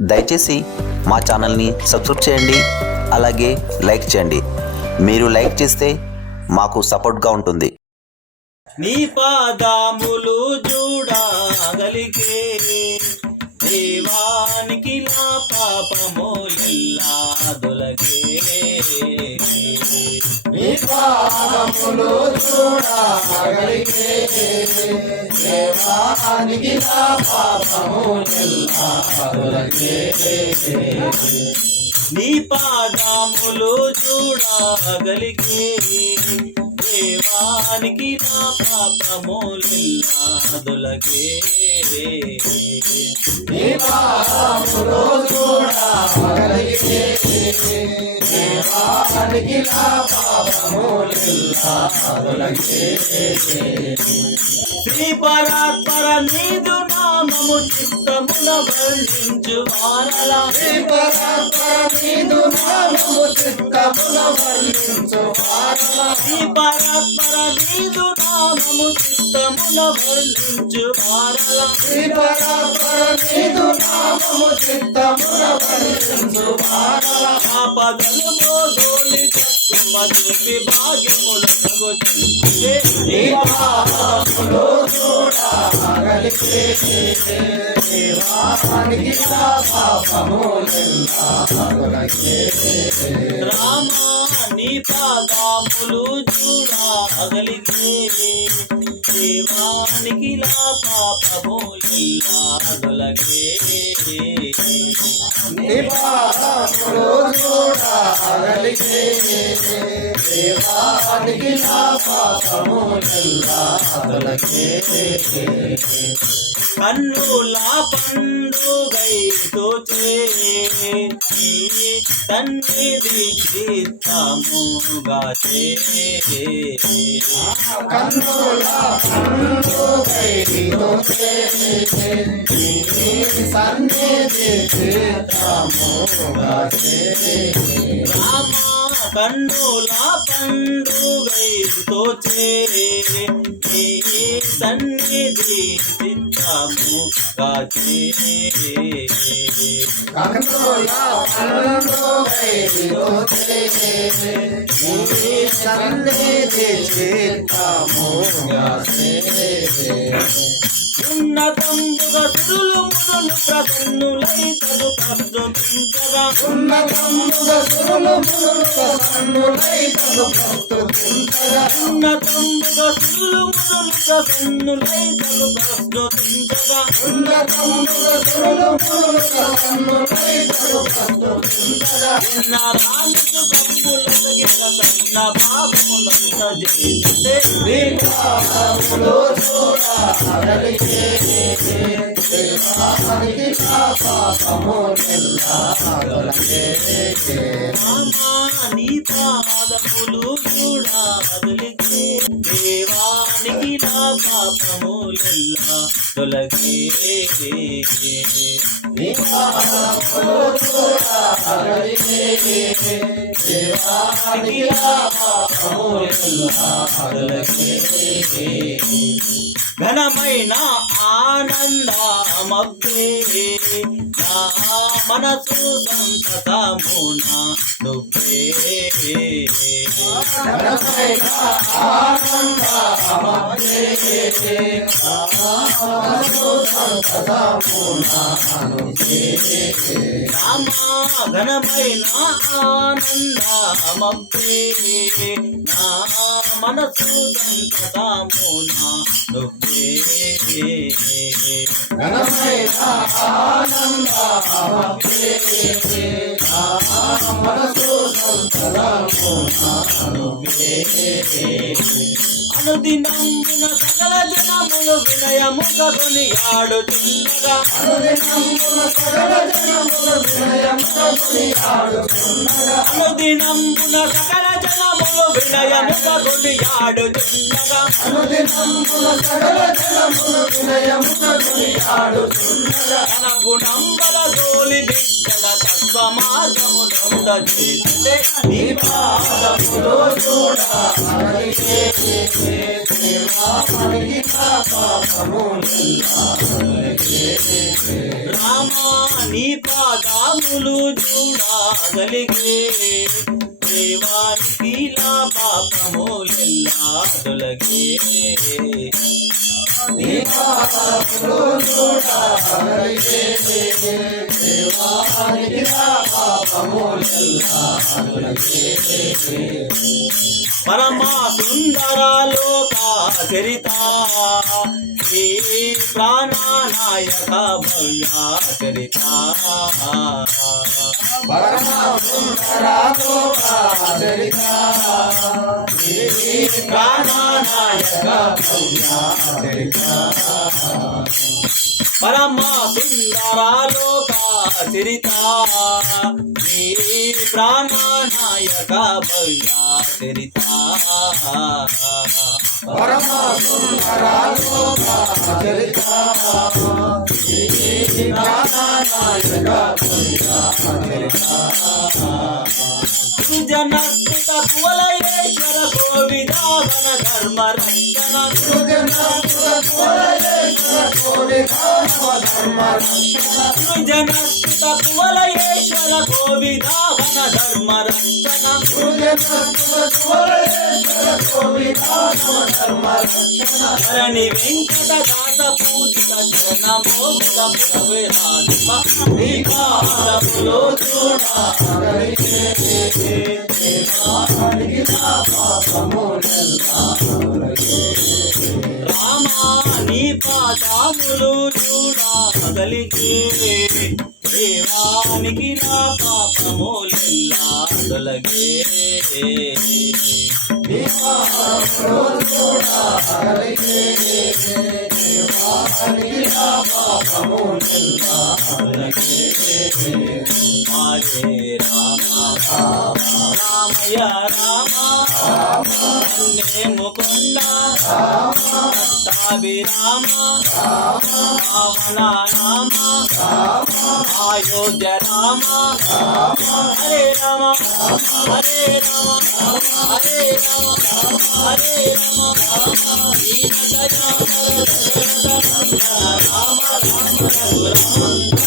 దయచేసి మా ఛానల్ని సబ్స్క్రైబ్ చేయండి అలాగే లైక్ చేయండి. మీరు లైక్ చేస్తే మాకు సపోర్ట్గా ఉంటుంది. నీ పాదాములు చూడగలిగే దేవానికి నా పాపములెల్లా దొలగే. నీ పాదములు చూడగలిగే దేవానికి నా నీ పాదములు చూడగలిగే దేవానికి నా పాపములెల్లా దొలగే నా పాపములెల్లా. శ్రీ పరాత్పర నీదు నామము చిత్తమున వర్ణించు వారలా శ్రీ పరాత్పర నీదు నామము చిత్తమున వర్ణించు వారల. శ్రీ పరాత్పర నామము చిత్తమున వర్ణించు వారలా నామము చిత్తమున వర్ణించు ఆపదలు మోదోలి భాగ్యముల రామా నీ పాదాములు చూడగలిగే దేవానికి నా పాపములెల్లా దొలగే నీ పాదములు దేవానికి కన్నులా పండుగైతో చేయి తన్నిది చిత్తముగా కన్నుల పండుగైతో సన్నిధి చిత్తముగా రామా కన్నుల పండుగైతో చేయి సన్నిధి చిత్తము కాచే కన్నుల పండుగైతో చేసే నీ సన్నిధి చిత్తము కాచే ఉన్నతంబుగా సురులు మునులు ప్రసన్నులై తగు ప్రస్తుతించగా సురులు. ఉన్నతంబుగా సురులు మునులు ప్రసన్నులై తగు ప్రస్తుతించగా సురులు ప్రసన్న పాపములంత చేస్తే నీ పాదములు చూడగలిగే దేవానికి నా పాపములెల్లా తొలగే. నీ పాదములు దేవానికి నా పాపములెల్లా తొలగే దేవానికి నా పాపములెల్లా తొలగే. ఘనమైన నా మనసు సంతతమున నువ్వే. రామా ఘనమైన ఆనందమబ్బే నా మనసు సంతతమున నువ్వే. ఘనమైన నా మనసు అనుదినమున సకల జనములు వినయముగా కొనియాడుచుండగా అనుదినమున సకల జనములు వినయముగా కొనియాడుచున్నగా. అనుదినమున సకల జనములు వినయముగా కొనియాడుచుండగా అనుదినమున సకల జనములు వినయముగా కొనియాడుచున్నగా. తన గుణంబల జోలి దిక్కల తత్వ మార్గమునంద చేస్తే నీ పాదములో చూడగలిగే దేవానికి నా పాపములెల్లా తొలగే. రామా నీ పాదాములు చూడగలిగే దేవానికి నా పాపము ఎల్లా తొలగే నీ చూడగలిగే దేవానికి నా పరమా సుందర చరిత శ్రీ ప్రాణనాయక భవ్య చరిత పరమ సుందరాలోక చరిత శ్రీ చరిత పరమా సుందర లోక చరిత శ్రీ ప్రాణనాయక భవ్య చరిత పరమ సుందరాలోక చరిత శ్రీ ప్రాణనాయక చరిత సృజనస్కృత కువలయేశ్వర కోవిదావన ధర్మ రక్షణ కువలయేశ్వర కోవిదావన ధర్మ రక్షణ ధరణి వెంకట దాత పూజిత చరణ మోగుల పురవే రాధిక రామా నీ దేవానికి నా పాపములెల్లా తొలగే హరే రామ రామయ రామ వందే రామ అయోధ్య రామ హరే రామ హరే రామ హరే రామ హరే రామ రామ రామ రామ